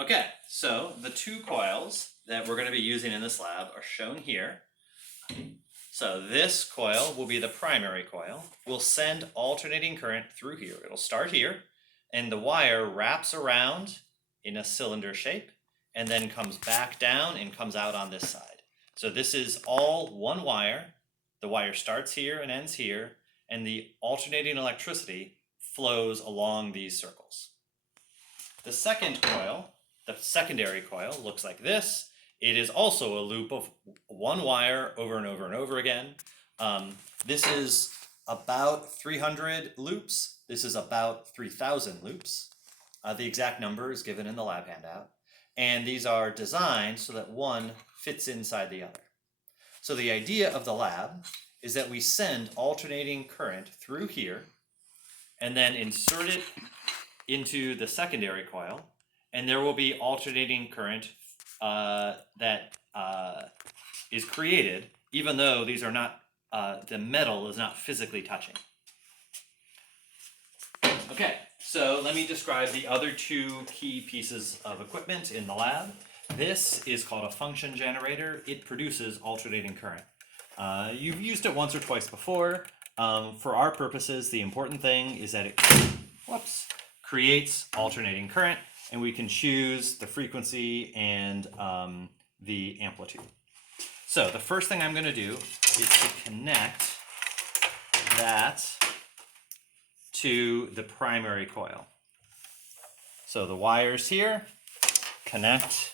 Okay, so the two coils that we're going to be using in this lab are shown here. So this coil will be the primary coil. We'll send alternating current through here. It'll start here, and the wire wraps around in a cylinder shape, and then comes back down and comes out on this side. So this is all one wire. The wire starts here and ends here, and the alternating electricity flows along these circles. The second coil, the secondary coil, looks like this. It is also a loop of one wire over and over and over again. This is about 300 loops. This is about 3,000 loops. The exact number is given in the lab handout. And these are designed so that one fits inside the other. So the idea of the lab is that we send alternating current through here and then insert it into the secondary coil, and there will be alternating current that is created, even though these are not, the metal is not physically touching. Okay, so let me describe the other two key pieces of equipment in the lab. This is called a function generator. It produces alternating current. You've used it once or twice before. For our purposes, the important thing is that it creates alternating current, and we can choose the frequency and the amplitude. So the first thing I'm going to do is to connect that to the primary coil. So the wires here connect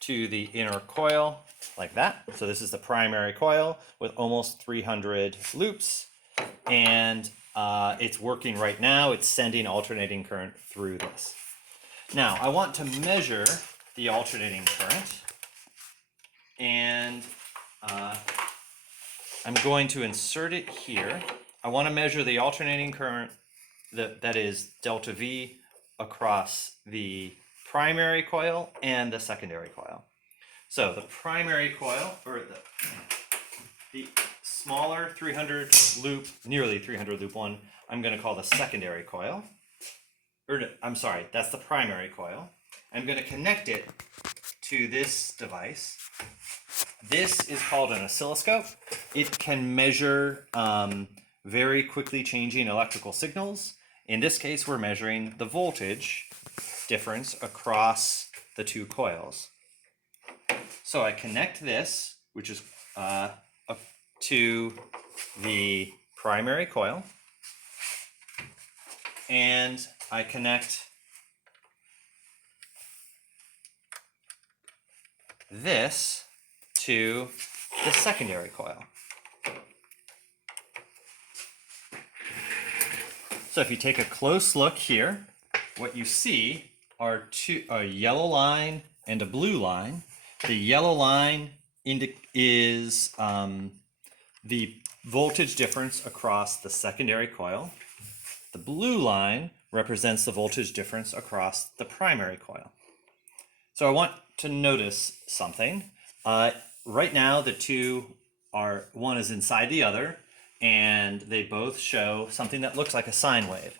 to the inner coil like that. So this is the primary coil with almost 300 loops, and it's working right now. It's sending alternating current through this. Now I want to measure the alternating current, and I'm going to insert it here. I want to measure the alternating current that is delta V across the primary coil and the secondary coil. So the primary coil, or the smaller 300 loop, nearly 300 loop one, I'm going to call the secondary coil. Or I'm sorry, that's the primary coil. I'm going to connect it to this device. This is called an oscilloscope. It can measure very quickly changing electrical signals. In this case, we're measuring the voltage difference across the two coils. So I connect this, which is up to the primary coil, and I connect this to the secondary coil. So if you take a close look here, what you see are a yellow line and a blue line. The yellow line is the voltage difference across the secondary coil. The blue line represents the voltage difference across the primary coil. So I want to notice something. Right now the two are, one is inside the other, and they both show something that looks like a sine wave.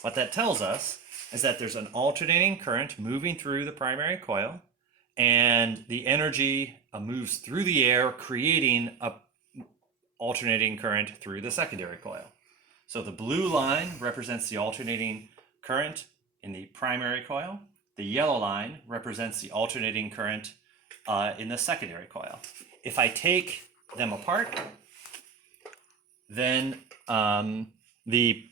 What that tells us is that there's an alternating current moving through the primary coil, and the energy moves through the air, creating a alternating current through the secondary coil. So the blue line represents the alternating current in the primary coil. The yellow line represents the alternating current in the secondary coil. If I take them apart, then the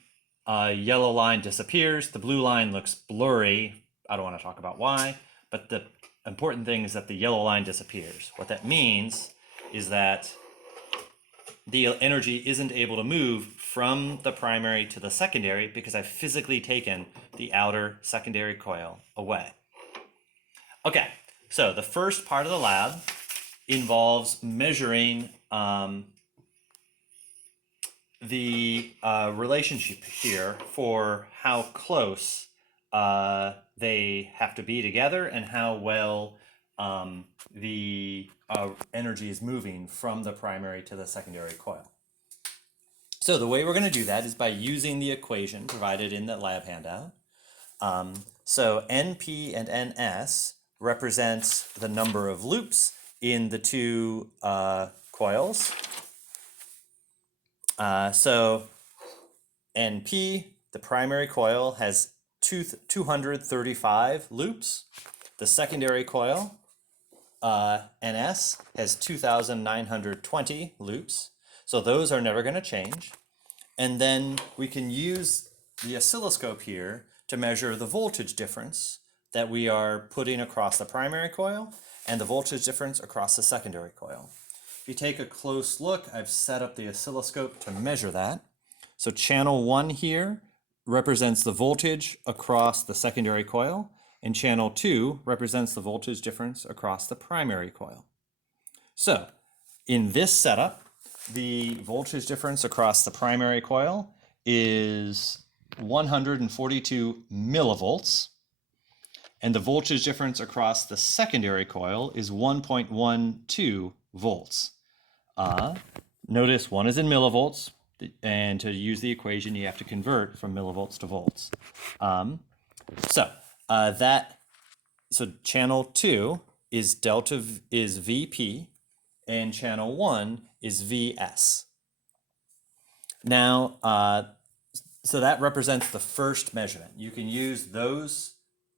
yellow line disappears. The blue line looks blurry. I don't want to talk about why, but the important thing is that the yellow line disappears. What that means is that the energy isn't able to move from the primary to the secondary because I've physically taken the outer secondary coil away. Okay, so the first part of the lab involves measuring the relationship here for how close they have to be together and how well the energy is moving from the primary to the secondary coil. So the way we're going to do that is by using the equation provided in the lab handout. So NP and NS represents the number of loops in the two coils. So NP, the primary coil, has 235 loops. The secondary coil, NS, has 2,920 loops. So those are never going to change. And then we can use the oscilloscope here to measure the voltage difference that we are putting across the primary coil and the voltage difference across the secondary coil. If you take a close look, I've set up the oscilloscope to measure that. So channel 1 here represents the voltage across the secondary coil, and channel 2 represents the voltage difference across the primary coil. So in this setup, the voltage difference across the primary coil is 142 millivolts, and the voltage difference across the secondary coil is 1.12 volts. Notice one is in millivolts, and to use the equation, you have to convert from millivolts to volts. So channel 2 is VP, and channel 1 is VS. Now, so that represents the first measurement. You can use those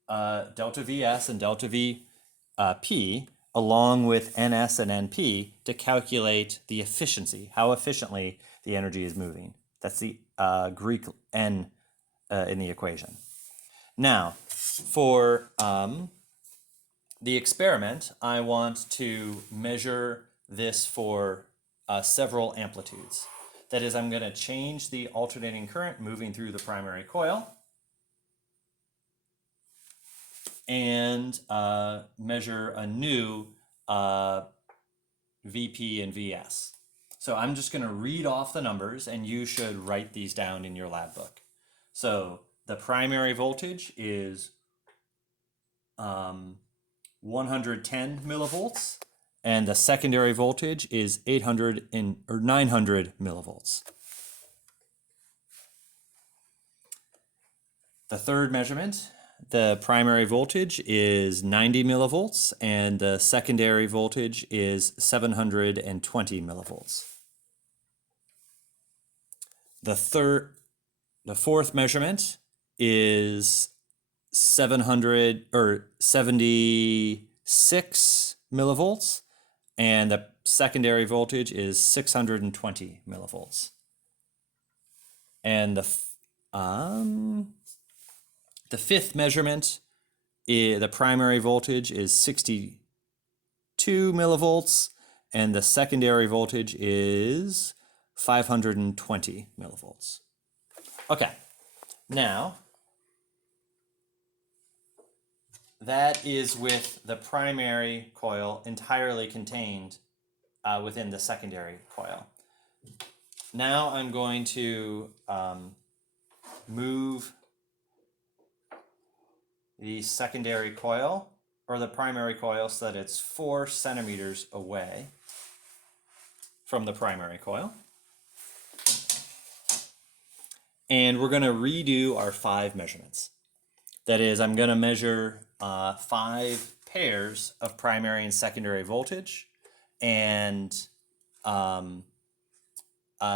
delta VS and delta VP along with NS and NP to calculate the efficiency, how efficiently the energy is moving. That's the Greek N in the equation. Now, for the experiment, I want to measure this for several amplitudes. That is, I'm going to change the alternating current moving through the primary coil and measure a new VP and VS. So I'm just going to read off the numbers, and you should write these down in your lab book. So the primary voltage is 110 millivolts, and the secondary voltage is 900 millivolts. The third measurement, the primary voltage is 90 millivolts, and the secondary voltage is 720 millivolts. The fourth measurement is 76 millivolts, and the secondary voltage is 620 millivolts. And the fifth measurement, the primary voltage is 62 millivolts, and the secondary voltage is 520 millivolts. Okay, now that is with the primary coil entirely contained within the secondary coil. Now I'm going to move the secondary coil, or the primary coil, so that it's 4 centimeters away from the primary coil. And we're going to redo our 5 measurements. That is, I'm going to measure 5 pairs of primary and secondary voltage and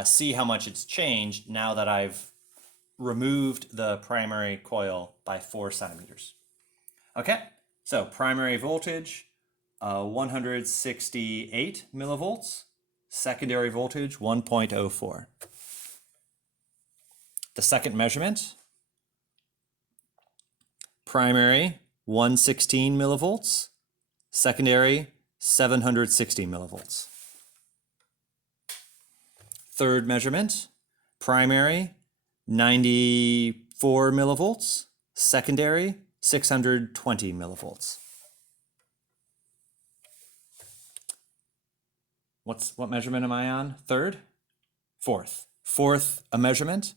see how much it's changed now that I've removed the primary coil by 4 centimeters. Okay, so primary voltage, 168 millivolts, secondary voltage, 1.04. The second measurement, primary, 116 millivolts, secondary, 760 millivolts. Third measurement, primary, 94 millivolts, secondary, 620 millivolts. What measurement am I on? Third? Fourth. Fourth measurement,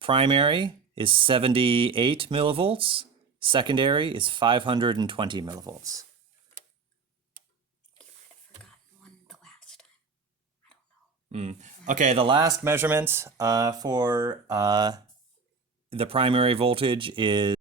primary is 78 millivolts, secondary is 520 millivolts. I've forgotten one the last time. I don't know. Okay, the last measurement for the primary voltage is